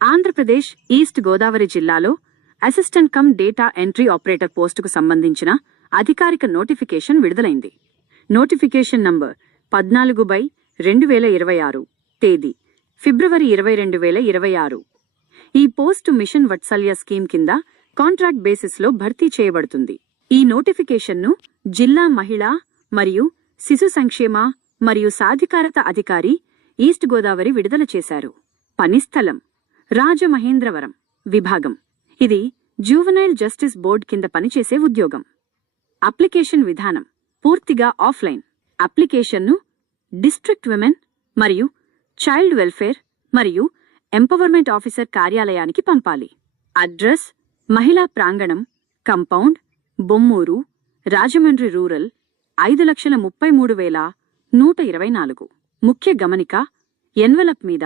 Andhra Pradesh east Godavari జిల్లాలో assistant cum data entry operator పోస్టుకు సంబంధించిన అధికారిక నోటిఫికేషన్ విడుదలైంది. నోటిఫికేషన్ నంబర్ 14/2026, తేదీ ఫిబ్రవరి 20, 2026. ఈ పోస్టు మిషన్ వత్సల్య స్కీమ్ కింద కాంట్రాక్ట్ బేసిస్లో భర్తీ చేయబడుతుంది. ఈ నోటిఫికేషన్ను జిల్లా మహిళా మరియు శిశు సంక్షేమ మరియు సాధికారత అధికారి ఈస్ట్ గోదావరి విడుదల చేశారు. పనిస్థలం రాజమహేంద్రవరం విభాగం. ఇది జూవెనైల్ జస్టిస్ బోర్డ్ కింద పనిచేసే ఉద్యోగం. అప్లికేషన్ విధానం పూర్తిగా ఆఫ్లైన్. అప్లికేషన్ను డిస్ట్రిక్ట్ విమెన్ మరియు చైల్డ్ వెల్ఫేర్ మరియు ఎంపవర్మెంట్ ఆఫీసర్ కార్యాలయానికి పంపాలి. అడ్రస్ మహిళా ప్రాంగణం, కంపౌండ్, బొమ్మూరు, రాజమండ్రి రూరల్, 5,33,124. ముఖ్య గమనిక: ఎన్వలప్ మీద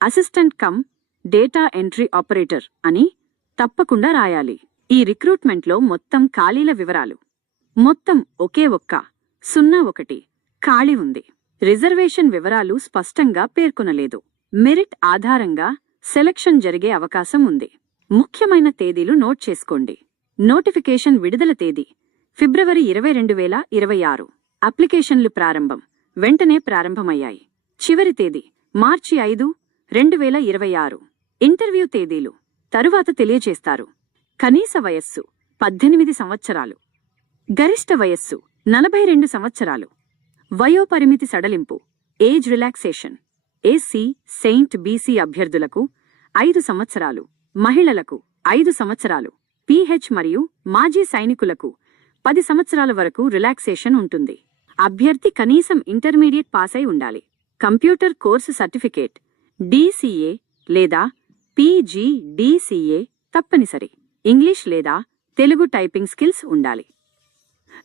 assistant cum data entry operator అని తప్పకుండా రాయాలి. ఈ రిక్రూట్మెంట్లో మొత్తం ఖాళీల వివరాలు: మొత్తం ఒకే ఒక్క 01 ఖాళీ ఉంది. రిజర్వేషన్ వివరాలు స్పష్టంగా పేర్కొనలేదు. మెరిట్ ఆధారంగా సెలక్షన్ జరిగే అవకాశం ఉంది. ముఖ్యమైన తేదీలు నోట్ చేసుకోండి. నోటిఫికేషన్ విడుదల తేదీ ఫిబ్రవరి 20, 2026. అప్లికేషన్లు ప్రారంభం వెంటనే ప్రారంభమయ్యాయి. చివరి తేదీ మార్చి 5, 2026. ఇంటర్వ్యూ తేదీలు తరువాత తెలియజేస్తారు. కనీస వయస్సు 18 సంవత్సరాలు, గరిష్ట వయస్సు 42 సంవత్సరాలు. వయోపరిమితి సడలింపు age relaxation: SC, Saint BC అభ్యర్థులకు 5 సంవత్సరాలు, మహిళలకు 5 సంవత్సరాలు, పీహెచ్ మరియు మాజీ సైనికులకు 10 సంవత్సరాల వరకు రిలాక్సేషన్ ఉంటుంది. అభ్యర్థి కనీసం ఇంటర్మీడియట్ పాస్ అయి ఉండాలి. కంప్యూటర్ కోర్సు సర్టిఫికేట్ DCA లేదా PGDCA తప్పనిసరి. ఇంగ్లీష్ లేదా తెలుగు టైపింగ్ స్కిల్స్ ఉండాలి.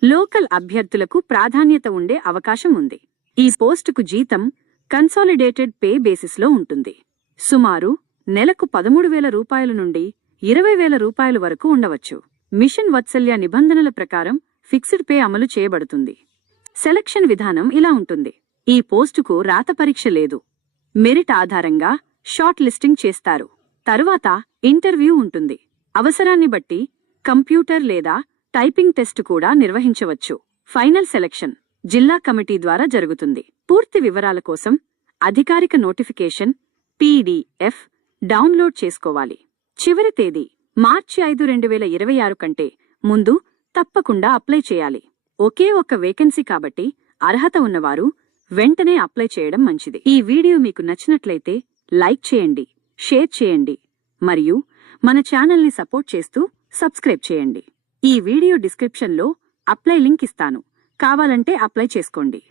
లోకల్ అభ్యర్థులకు ప్రాధాన్యత ఉండే అవకాశం ఉంది. ఈ పోస్టుకు జీతం కన్సాలిడేటెడ్ పే బేసిస్లో ఉంటుంది. సుమారు నెలకు 13,000 రూపాయల నుండి 20,000 రూపాయల వరకు ఉండవచ్చు. మిషన్ వత్సల్య నిబంధనల ప్రకారం ఫిక్స్డ్ పే అమలు చేయబడుతుంది. సెలక్షన్ విధానం ఇలా ఉంటుంది. ఈ పోస్టుకు రాత పరీక్ష లేదు. మెరిట్ ఆధారంగా షార్ట్ లిస్టింగ్ చేస్తారు. తరువాత ఇంటర్వ్యూ ఉంటుంది. అవసరాన్ని బట్టి కంప్యూటర్ లేదా టైపింగ్ టెస్ట్ కూడా నిర్వహించవచ్చు. ఫైనల్ సెలక్షన్ జిల్లా కమిటీ ద్వారా జరుగుతుంది. పూర్తి వివరాల కోసం అధికారిక నోటిఫికేషన్ PDF డౌన్లోడ్ చేసుకోవాలి. చివరి తేదీ మార్చి 5, 2026 కంటే ముందు తప్పకుండా అప్లై చేయాలి. ఒకే ఒక్క వేకెన్సీ కాబట్టి అర్హత ఉన్నవారు వెంటనే అప్లై చేయడం మంచిది. ఈ వీడియో మీకు నచ్చినట్లయితే లైక్ చేయండి, షేర్ చేయండి మరియు మన ఛానల్ని సపోర్ట్ చేస్తూ సబ్స్క్రైబ్ చేయండి. ఈ వీడియో డిస్క్రిప్షన్లో అప్లై లింక్ ఇస్తాను. కావాలంటే అప్లై చేసుకోండి.